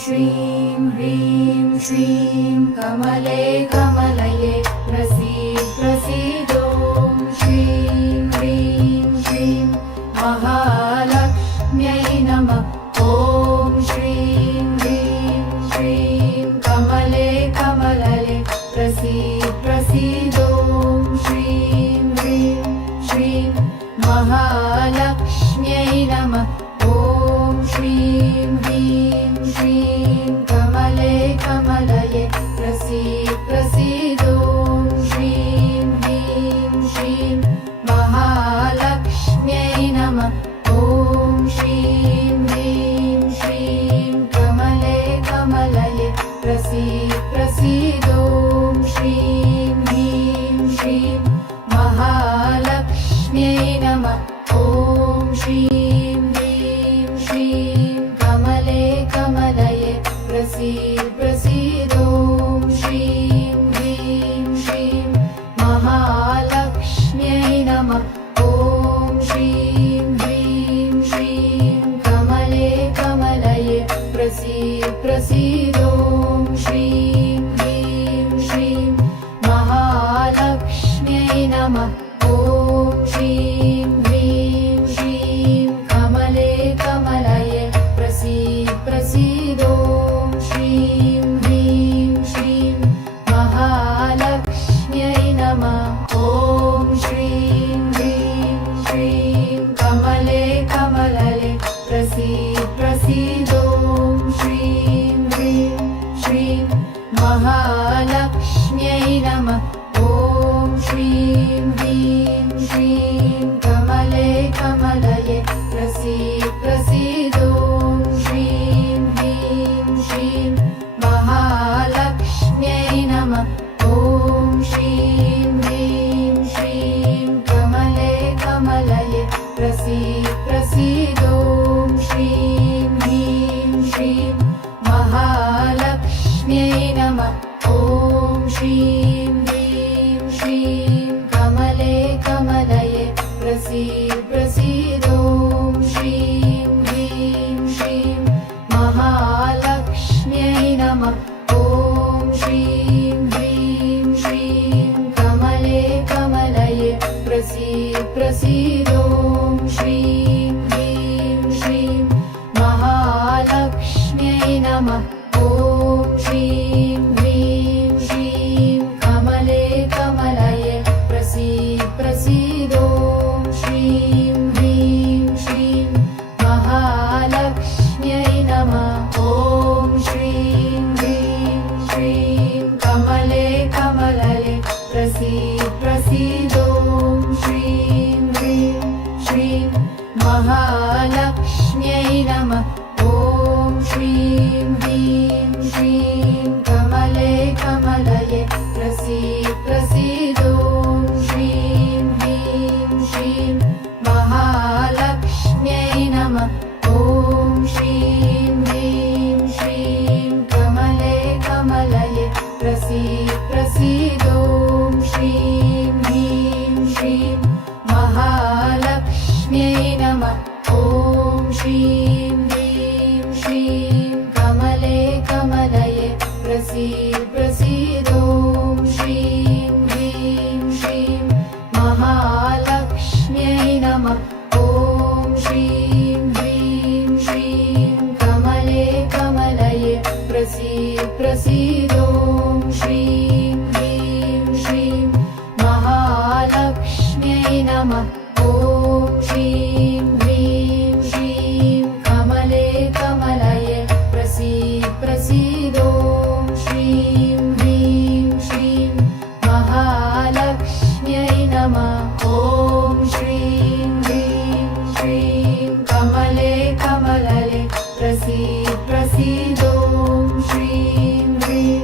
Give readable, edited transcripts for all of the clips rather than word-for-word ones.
श्रीं ह्रीं श्रीं कमले कमलये प्रसीद प्रसीद ॐ श्रीं ह्रीं श्रीं महालक्ष्म्यै नमः। ॐ श्रीं ह्रीं श्रीं कमले कमलये प्रसीद प्रसीद ॐ श्रीं ह्रीं श्रीं महालक्ष्म्यै नमः। ॐ श्रीं ह्रीं श्रीं कमले कमलये प्रसीद प्रसीद ॐ श्रीं ह्रीं श्रीं महालक्ष्म्यै नमः। ॐ श्रीं ह्रीं श्रीं कमले कमलये प्रसीद प्रसीद ॐ श्रीं ह्रीं श्रीं महालक्ष्म्यै नमः। ॐ श्रीं ह्रीं श्रीं कमले कमलये प्रसीद प्रसीद ॐ श्रीं ह्रीं श्रीं महालक्ष्म्यै नमः। ॐ श्रीं ह्रीं श्रीं कमले कमलये प्रसीद प्रसीद ॐ श्रीं ह्रीं श्रीं महालक्ष्म्यै नमः। ॐ श्रीं ह्रीं श्रीं कमले कमलये प्रसीद प्रसीद ॐ श्रीं ह्रीं श्रीं महालक्ष्म्यै नमः। ॐ श्रीं ह्रीं श्रीं कमले कमलये प्रसीद प्रसीद ॐ श्रीं ह्रीं श्रीं महालक्ष्म्यै नमः। ॐ श्रीं ह्रीं श्रीं कमले कमलये प्रसीद प्रसीद ॐ श्रीं ह्रीं श्रीं महालक्ष्म्यै नमः। ॐ श्रीं ह्रीं श्रीं कमले कमलये प्रसीद प्रसीद ॐ श्रीं ह्रीं श्रीं महालक्ष्म्यै नमः। ॐ श्रीं ह्रीं श्रीं कमले कमलये प्रसीद प्रसीद ॐ श्रीं ह्रीं श्रीं महालक्ष्म्यै नमः। ॐ श्रीं ह्रीं श्रीं कमले कमलये प्रसीद प्रसीद ॐ श्रीं ह्रीं श्रीं महालक्ष्म्यै नमः। ॐ श्रीं ह्रीं श्रीं कमले कमलये प्रसीद प्रसीद ॐ श्रीं ह्रीं श्रीं महालक्ष्म्यै नमः। ॐ श्रीं ह्रीं श्रीं कमले कमलये प्रसीद प्रसीद ॐ श्रीं ह्रीं श्रीं महालक्ष्म्यै नमः। ॐ श्रीं ह्रीं श्रीं कमले कमलये प्रसीद प्रसीद ॐ श्रीं ह्रीं श्रीं महालक्ष्म्यै नमः। ॐ श्रीं ह्रीं श्रीं कमले कमलये प्रसीद प्रसीद ॐ श्रीं ह्रीं श्रीं महालक्ष्म्यै नमः। ॐ श्रीं ह्रीं श्रीं कमले कमलये प्रसीद प्रसीद ॐ श्रीं ह्रीं श्रीं महालक्ष्म्यै नमः। ॐ श्रीं ह्रीं श्रीं कमले कमलये प्रसीद प्रसीद ॐ श्रीं ह्रीं श्रीं महालक्ष्म्यै नमः। ॐ श्रीं ह्रीं श्रीं कमले कमलये प्रसीद प्रसीद ॐ श्रीं ह्रीं श्रीं महालक्ष्म्यै नमः। ॐ श्रीं ह्रीं श्रीं कमले कमलये प्रसीद प्रसीद ॐ श्रीं ह्रीं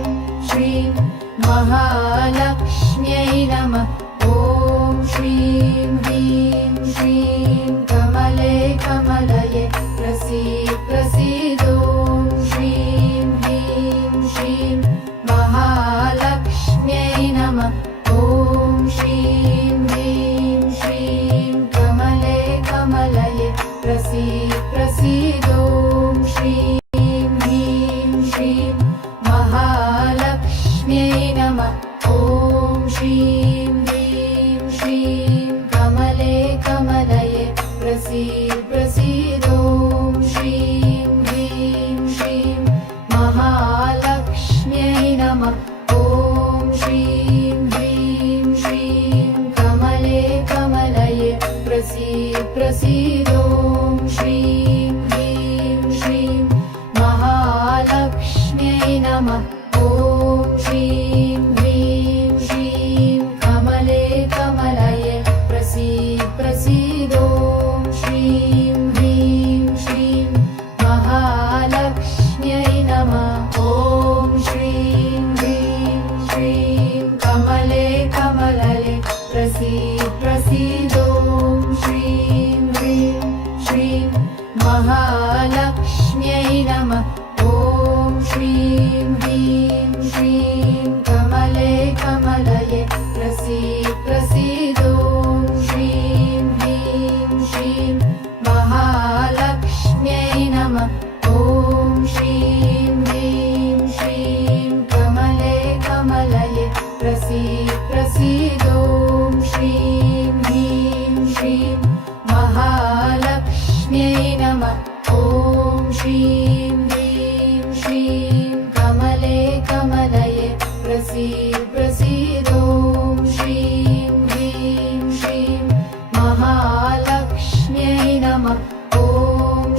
श्रीं ह्रीं श्रीं कमले कमलये प्रसीद प्रसीद ॐ श्रीं ह्रीं श्रीं महालक्ष्म्यै नमः ॐ श्रीं ह्रीं श्रीं कमले कमलये प्रसीद प्रसीद ॐ श्रीं ह्रीं श्रीं महालक्ष्म्यै नमः ॐ श्रीं ह्रीं श्रीं कमले कमलये प्रसीद प्रसीद ॐ श्रीं ह्रीं श्रीं महालक्ष्म्यै नमः ॐ श्रीं ह्रीं श्रीं कमले कमलये प्रसीद प्रसीद ॐ श्रीं ह्रीं श्रीं महालक्ष्म्यै नमः ॐ श्रीं ह्रीं श्रीं कमले कमलये प्रसीद प्रसीद ॐ श्रीं ह्रीं श्रीं महालक्ष्म्यै नमः ॐ श्रीं ह्रीं श्रीं कमले कमलये प्रसीद प्रसीद ॐ श्रीं ह्रीं श्रीं महालक्ष्म्यै नमः ॐ श्रीं ह्रीं श्रीं कमले कमलये प्रसीद प्रसीद ॐ श्रीं ह्रीं श्रीं महालक्ष्म्यै नमः ॐ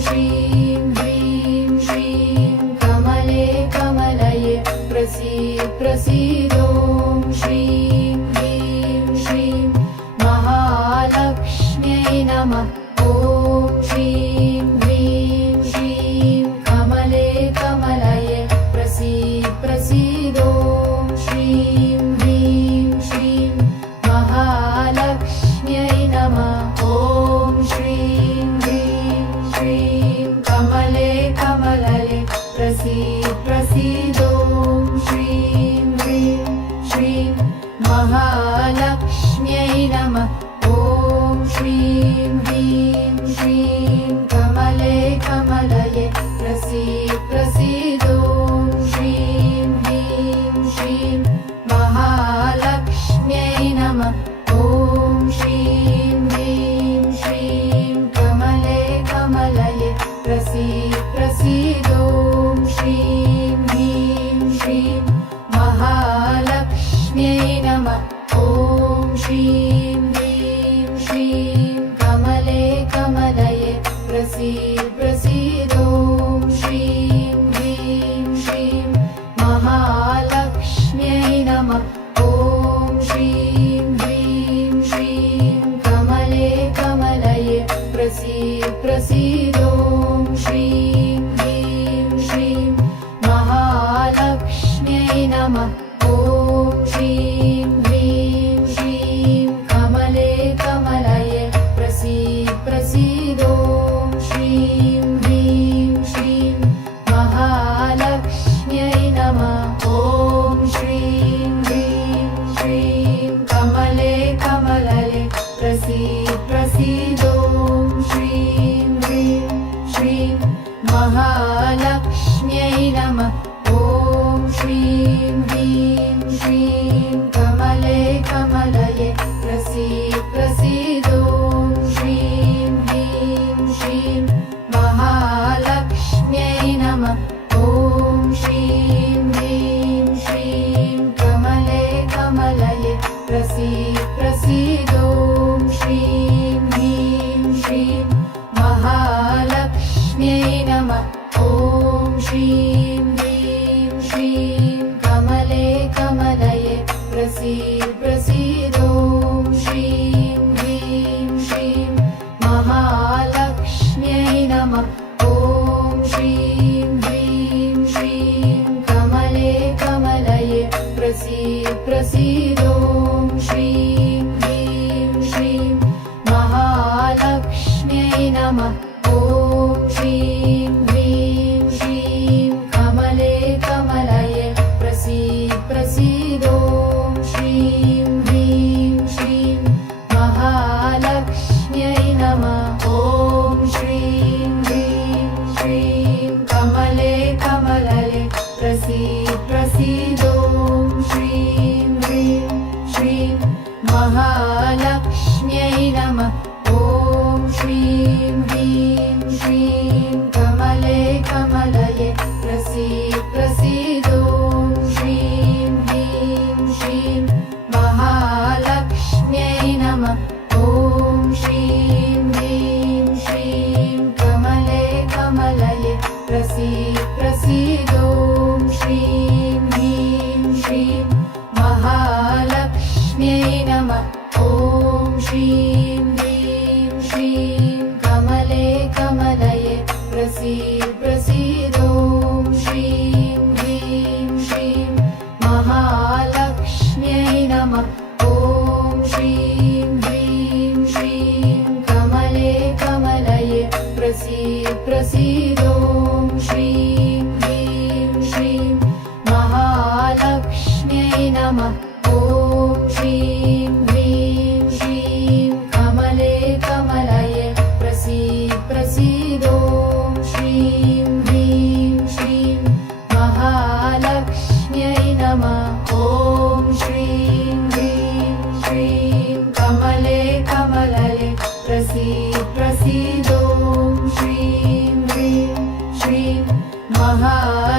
श्रीं ह्रीं श्रीं कमले कमलये प्रसीद प्रसीद ॐ श्रीं ह्रीं श्रीं महालक्ष्म्यै नमः ॐ श्रीं ह्रीं श्रीं कमले कमलये प्रसीद प्रसीद ॐ श्रीं ह्रीं श्रीं महालक्ष्म्यै नमः ॐ श्रीं ह्रीं श्रीं कमले कमलये प्रसीद प्रसीद ॐ श्रीं ह्रीं श्रीं महालक्ष्म्यै नमः ॐ श्रीं ह्रीं श्रीं कमले कमलये प्रसीद प्रसीद ॐ श्रीं ह्रीं श्रीं महालक्ष्म्यै नमः ॐ श्रीं ह्रीं श्रीं कमले कमलये प्रसीद प्रसीद ॐ श्रीं ह्रीं श्रीं महालक्ष्म्यै नमः ॐ श्रीं ह्रीं श्रीं कमले कमलये प्रसीद प्रसीद ॐ श्रीं ह्रीं श्रीं महालक्ष्म्यै नमः ॐ श्रीं ह्रीं श्रीं कमले कमलये प्रसीद प्रसीद ॐ श्रीं ह्रीं श्रीं महालक्ष्म्यै नमः ॐ श्रीं ह्रीं श्रीं कमले कमलये प्रसीद प्रसीद ॐ श्रीं ह्रीं श्रीं महालक्ष्म्यै नमः ॐ श्रीं ह्रीं श्रीं कमले कमलये प्रसीद प्रसीद ॐ श्रीं ह्रीं श्रीं महालक्ष्म्यै नमः ॐ श्रीं ह्रीं श्रीं कमले कमलये प्रसीद प्रसीद ॐ श्रीं ह्रीं श्रीं महालक्ष्म्यै नमः ॐ श्रीं ह्रीं श्रीं कमले कमलये प्रसीद प्रसीद ॐ श्रीं ह्रीं श्रीं महालक्ष्म्यै नमः ॐ श्रीं ह्रीं श्रीं कमले कमलये प्रसीद प्रसीद ॐ श्रीं ह्रीं श्रीं महालक्ष्म्यै नमः ॐ श्रीं ह्रीं श्रीं कमले कमलये प्रसीद प्रसीद ॐ श्रीं ह्रीं श्रीं महालक्ष्म्यै नमः ॐ श्रीं ह्रीं श्रीं कमले कमलये प्रसीद प्रसीद ॐ श्रीं ह्रीं श्रीं महालक्ष्म्यै नमः ॐ श्रीं ह्रीं श्रीं कमले कमलये प्रसीद प्रसीद ॐ श्रीं ह्रीं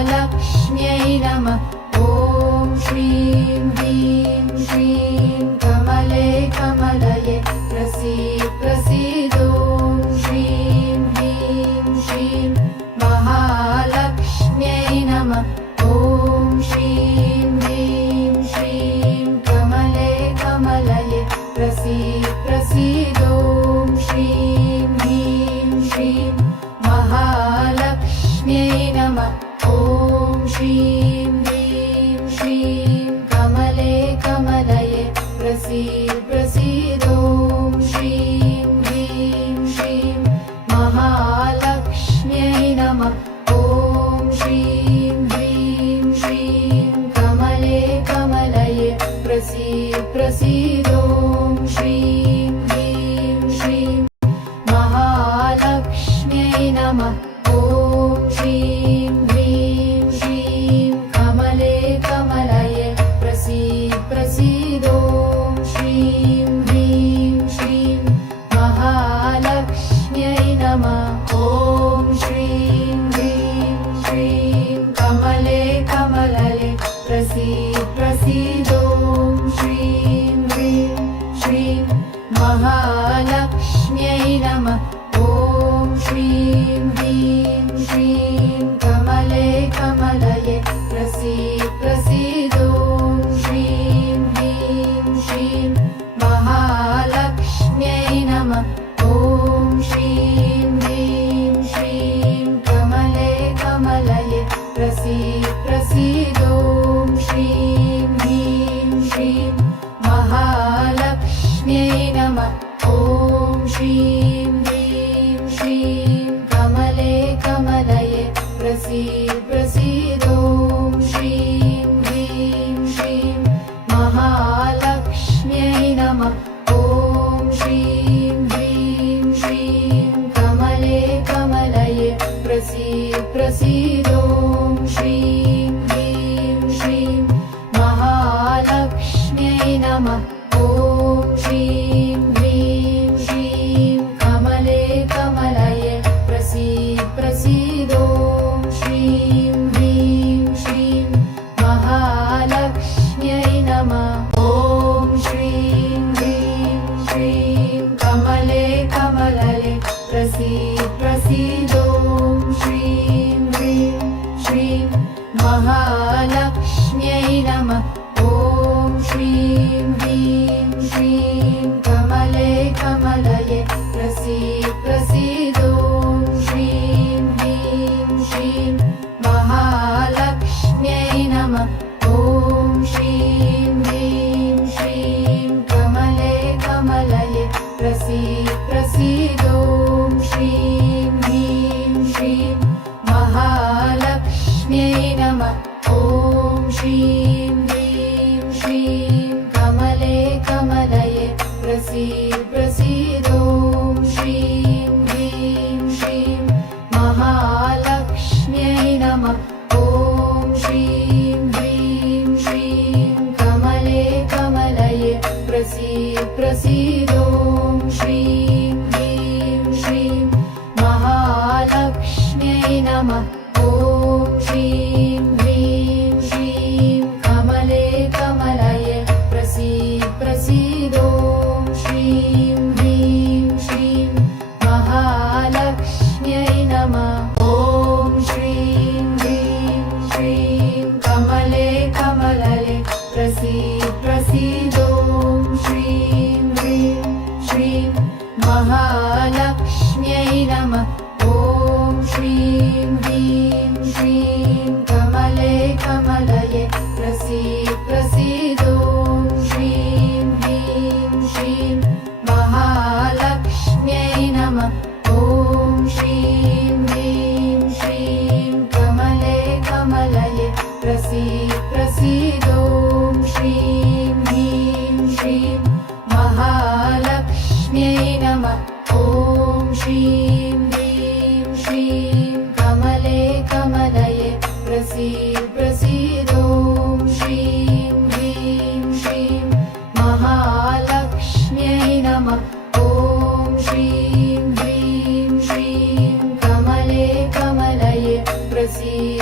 महालक्ष्म्यै नमः। ॐ श्रीं ह्रीं श्रीं कमले कमलये प्रसीद ॐ श्रीं ह्रीं श्रीं महालक्ष्म्यै नमः। ॐ श्रीं ह्रीं श्रीं कमले कमलये प्रसीद ॐ श्रीं ह्रीं श्रीं महालक्ष्म्यै नमः। ॐ श्रीं ह्रीं श्रीं कमले कमलये प्रसीद ॐ श्रीं ह्रीं श्रीं महालक्ष्म्यै नमः। ॐ श्रीं ह्रीं श्रीं कमले कमलये प्रसीद ॐ श्रीं ह्रीं श्रीं महालक्ष्म्यै नमः। ॐ श्रीं ह्रीं श्रीं कमले कमलये प्रसीद ॐ श्रीं ह्रीं श्रीं महालक्ष्म्यै नमः। ॐ श्रीं ह्रीं श्रीं कमले कमलये प्रसीद ॐ श्रीं ह्रीं श्रीं महालक्ष्म्यै नमः। ॐ श्रीं ह्रीं श्रीं कमले कमलये प्रसीद ॐ श्रीं ह्रीं श्रीं महालक्ष्म्यै नमः। ॐ श्रीं ह्रीं श्रीं कमले कमलये प्रसीद ॐ श्रीं ह्रीं श्रीं महालक्ष्म्यै नमः। ॐ श्रीं ह्रीं श्रीं कमले कमलये प्रसीद ॐ श्रीं ह्रीं श्रीं महालक्ष्म्यै नमः। ॐ श्रीं ह्रीं श्रीं कमले कमलये प्रसीद ॐ श्रीं ह्रीं श्रीं महालक्ष्म्यै नमः। ॐ श्रीं ह्रीं श्रीं कमले कमलये प्रसीद ॐ श्रीं ह्रीं श्रीं महालक्ष्म्यै नमः। ॐ श्रीं ह्रीं श्रीं कमले कमलये प्रसीद ॐ श्रीं ह्रीं श्रीं महालक्ष्म्यै नमः। ॐ श्रीं ह्रीं श्रीं कमले कमलये प्रसीद ॐ श्रीं ह्रीं श्रीं महालक्ष्म्यै नमः। ॐ श्रीं ह्रीं श्रीं कमले कमलये प्रसीद ॐ श्रीं ह्रीं श्रीं महालक्ष्म्यै नमः। ॐ श्रीं ह्रीं श्रीं कमले कमलये प्रसीद ॐ श्रीं ह्रीं श्रीं महालक्ष्म्यै नमः। ॐ श्रीं ह्रीं श्रीं कमले कमलये प्रसीद ॐ श्रीं ह्रीं श्रीं महालक्ष्म्यै नमः। ॐ श्रीं ह्रीं श्रीं कमले कमलये प्रसीद ॐ श्रीं ह्रीं श्रीं महालक्ष्म्यै नमः। ॐ श्रीं ह्रीं श्रीं कमले कमलये प्रसीद ॐ श्रीं ह्रीं श्रीं महालक्ष्म्यै नमः। ॐ श्रीं ह्रीं श्रीं कमले कमलये प्रसीद ॐ श्रीं ह्रीं श्रीं महालक्ष्म्यै नमः। ॐ श्रीं ह्रीं श्रीं कमले कमलये प्रसीद ॐ श्रीं ह्रीं श्रीं महालक्ष्म्यै नमः। ॐ श्रीं ह्रीं श्रीं कमले कमलये प्रसीद ॐ श्रीं ह्रीं श्रीं महालक्ष्म्यै नमः। ॐ श्रीं ह्रीं श्रीं कमले कमलये प्रसीद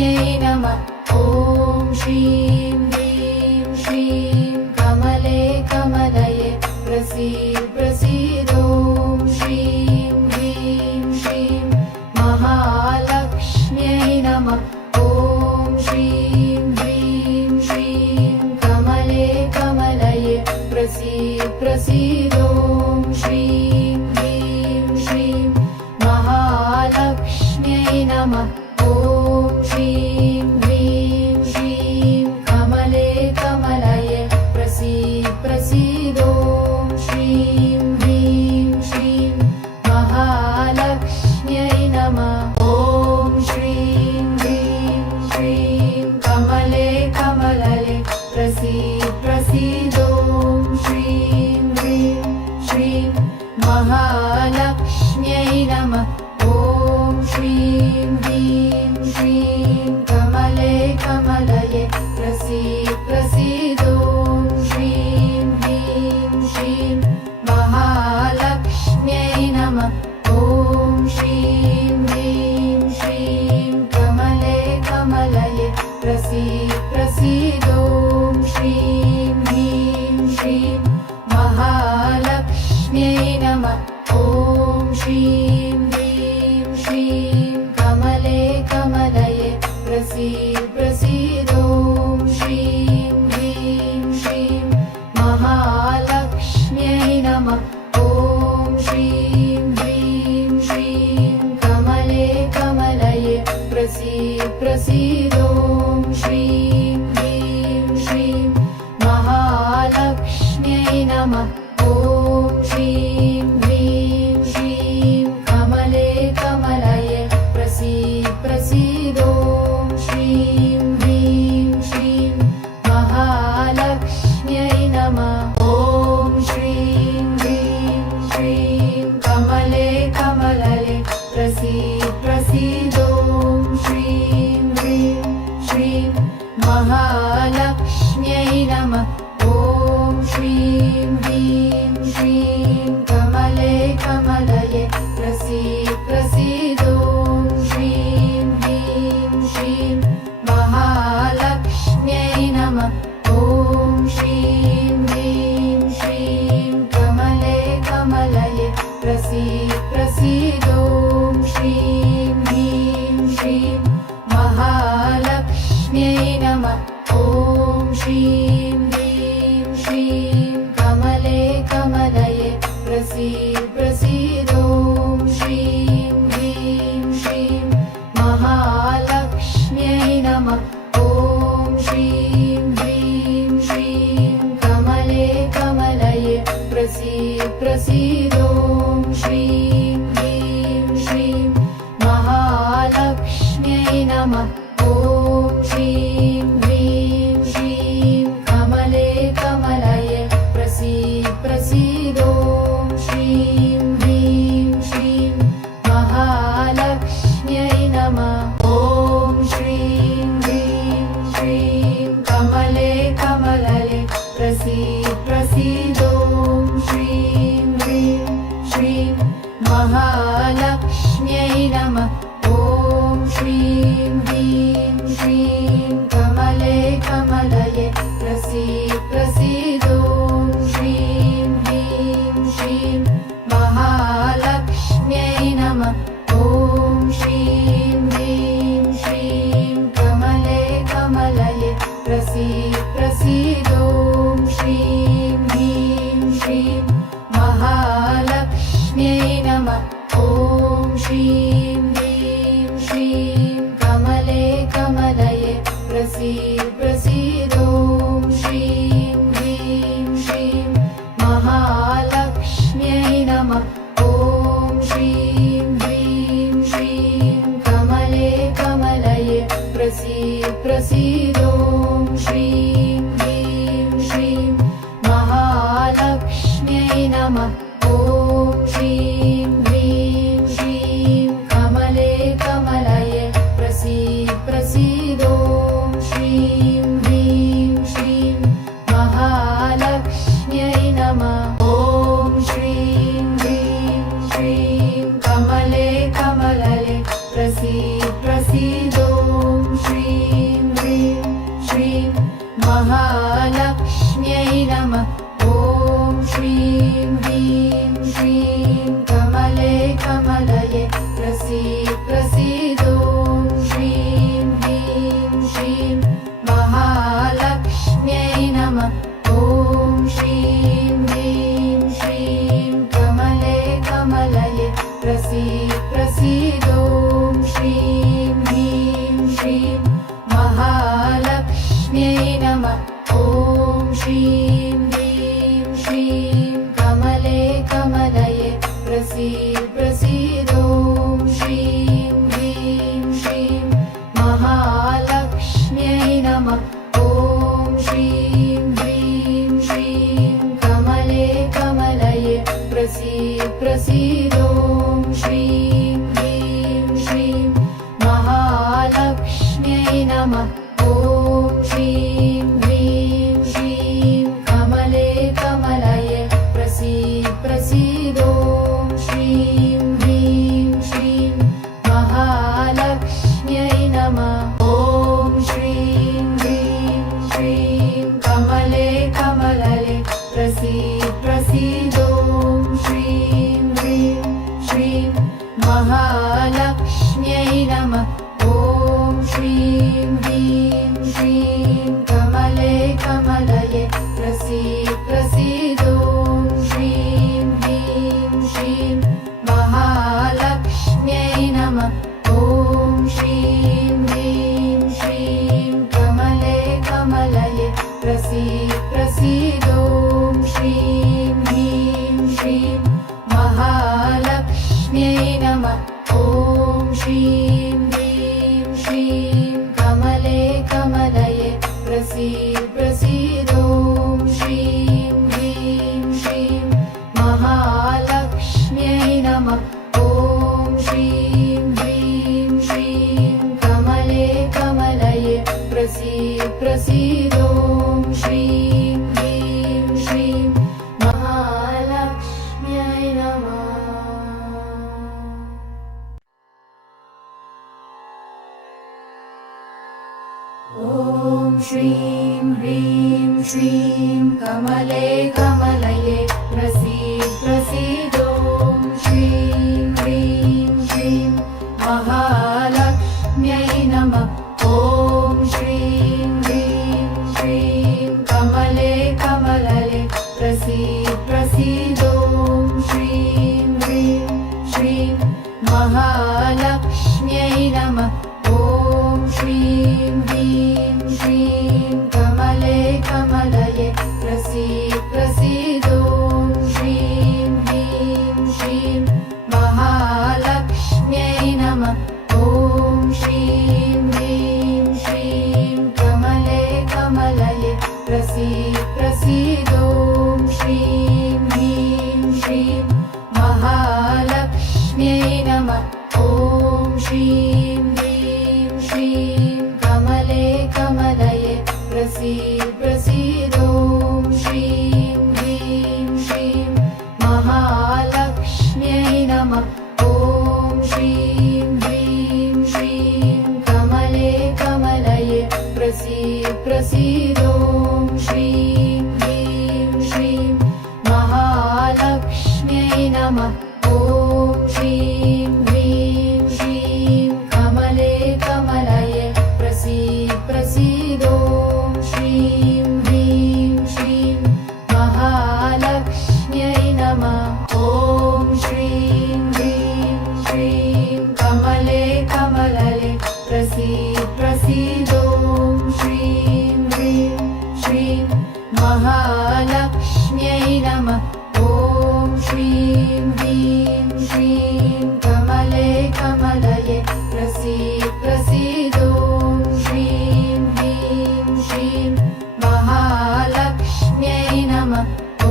महालक्ष्म्यै नमः। ॐ श्रीं ह्रीं श्रीं कमले कमलये प्रसीद ॐ श्रीं ह्रीं श्रीं महालक्ष्म्यै नमः। ॐ श्रीं ह्रीं श्रीं कमले कमलये प्रसीद ॐ श्रीं ह्रीं श्रीं महालक्ष्म्यै नमः। ॐ श्रीं ह्रीं श्रीं कमले कमलये प्रसीद ॐ श्रीं ह्रीं श्रीं महालक्ष्म्यै नमः। ॐ श्रीं ह्रीं श्रीं कमले कमलये प्रसीद ॐ श्रीं ह्रीं श्रीं महालक्ष्म्यै नमः। ॐ श्रीं ह्रीं श्रीं कमले कमलये प्रसीद ॐ श्रीं ह्रीं श्रीं महालक्ष्म्यै नमः। ॐ श्रीं ह्रीं श्रीं कमले कमलये प्रसीद ॐ श्रीं ह्रीं श्रीं महालक्ष्म्यै नमः। ॐ श्रीं ह्रीं श्रीं कमले कमलये प्रसीद ॐ श्रीं ह्रीं श्रीं महालक्ष्म्यै नमः। ॐ श्रीं ह्रीं श्रीं कमले कमलये प्रसीद ॐ श्रीं ह्रीं श्रीं महालक्ष्म्यै नमः। ॐ श्रीं ह्रीं श्रीं कमले कमलये प्रसीद ॐ श्रीं ह्रीं श्रीं महालक्ष्म्यै नमः। ॐ श्रीं ह्रीं श्रीं कमले कमलये प्रसीद ॐ श्रीं ह्रीं श्रीं महालक्ष्म्यै नमः। ॐ श्रीं ह्रीं श्रीं कमले कमलये प्रसीद ॐ श्रीं ह्रीं श्रीं महालक्ष्म्यै नमः। ॐ श्रीं ह्रीं श्रीं कमले कमलये प्रसीद ॐ श्रीं ह्रीं श्रीं महालक्ष्म्यै नमः। ॐ श्रीं ह्रीं श्रीं कमले कमलये प्रसीद ॐ श्रीं ह्रीं श्रीं महालक्ष्म्यै नमः। ॐ श्रीं ह्रीं श्रीं कमले कमलये प्रसीद ॐ श्रीं ह्रीं श्रीं महालक्ष्म्यै नमः। ॐ श्रीं ह्रीं श्रीं कमले कमलये प्रसीद ॐ श्रीं ह्रीं श्रीं महालक्ष्म्यै नमः। ॐ श्रीं ह्रीं श्रीं कमले कमलये प्रसीद ॐ श्रीं ह्रीं श्रीं महालक्ष्म्यै नमः। ॐ श्रीं ह्रीं श्रीं कमले कमलये प्रसीद ॐ श्रीं ह्रीं श्रीं महालक्ष्म्यै नमः। ॐ श्रीं ह्रीं श्रीं कमले कमलये प्रसीद ॐ श्रीं ह्रीं श्रीं महालक्ष्म्यै नमः। ॐ श्रीं ह्रीं श्रीं कमले कमलये प्रसीद ॐ श्रीं ह्रीं श्रीं महालक्ष्म्यै नमः। ॐ श्रीं ह्रीं श्रीं कमले कमलये प्रसीद ॐ श्रीं ह्रीं श्रीं महालक्ष्म्यै नमः। ॐ श्रीं ह्रीं श्रीं कमले कमलये प्रसीद ॐ श्रीं ह्रीं श्रीं महालक्ष्म्यै नमः। ॐ श्रीं ह्रीं श्रीं कमले कमलये प्रसीद ॐ महालक्ष्म्यै नमः। ॐ श्रीं ह्रीं श्रीं कमले कमलये प्रसीद प्रसीद। ॐ श्रीं ह्रीं श्रीं महालक्ष्म्यै नमः। ॐ श्रीं ह्रीं श्रीं कमले कमलये प्रसीद प्रसीद। ॐ श्रीं ह्रीं श्रीं महालक्ष्म्यै नमः। ॐ श्रीं ह्रीं श्रीं कमले कमलये प्रसीद प्रसीद। ॐ श्रीं ह्रीं श्रीं महालक्ष्म्यै नमः। ॐ श्रीं ह्रीं श्रीं कमले कमलये प्रसीद प्रसीद। ॐ श्रीं ह्रीं श्रीं महालक्ष्म्यै नमः। ॐ श्रीं ह्रीं श्रीं कमले कमलये प्रसीद प्रसीद। ॐ श्रीं ह्रीं श्रीं महालक्ष्म्यै नमः। ॐ श्रीं ह्रीं श्रीं कमले कमलये प्रसीद प्रसीद। ॐ श्रीं ह्रीं श्रीं महालक्ष्म्यै नमः। ॐ श्रीं ह्रीं श्रीं कमले कमलये प्रसीद प्रसीद। ॐ श्रीं ह्रीं श्रीं महालक्ष्म्यै नमः। ॐ श्रीं ह्रीं श्रीं कमले कमलये प्रसीद प्रसीद। ॐ श्रीं ह्रीं श्रीं महालक्ष्म्यै नमः। ॐ श्रीं ह्रीं श्रीं कमले कमलये प्रसीद प्रसीद। ॐ श्रीं ह्रीं श्रीं महालक्ष्म्यै नमः। ॐ श्रीं ह्रीं श्रीं कमले कमलये प्रसीद प्रसीद। ॐ श्रीं ह्रीं श्रीं महालक्ष्म्यै नमः। ॐ श्रीं ह्रीं श्रीं कमले कमलये प्रसीद प्रसीद। ॐ श्रीं ह्रीं श्रीं महालक्ष्म्यै नमः। ॐ श्रीं ह्रीं श्रीं कमले कमलये प्रसीद प्रसीद। ॐ श्रीं ह्रीं श्रीं महालक्ष्म्यै नमः। ॐ श्रीं ह्रीं श्रीं कमले कमलये प्रसीद प्रसीद। ॐ श्रीं ह्रीं श्रीं महालक्ष्म्यै नमः। ॐ श्रीं ह्रीं श्रीं कमले कमलये प्रसीद प्रसीद। ॐ श्रीं ह्रीं श्रीं महालक्ष्म्यै नमः। ॐ श्रीं ह्रीं श्रीं कमले कमलये प्रसीद प्रसीद। ॐ श्रीं ह्रीं श्रीं महालक्ष्म्यै नमः। ॐ श्रीं ह्रीं श्रीं कमले कमलये प्रसीद प्रसीद। ॐ श्रीं ह्रीं श्रीं महालक्ष्म्यै नमः। ॐ श्रीं ह्रीं श्रीं कमले कमलये प्रसीद प्रसीद। ॐ श्रीं ह्रीं श्रीं महालक्ष्म्यै नमः। ॐ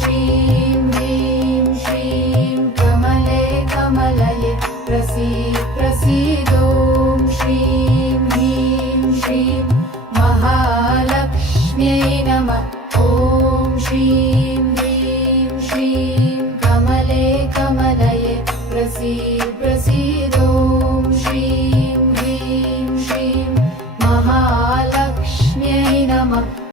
श्रीं ह्रीं श्रीं कमले कमलये प्रसीद प्रसीद। ॐ श्रीं ह्रीं श्रीं महालक्ष्म्यै नमः। ॐ श्रीं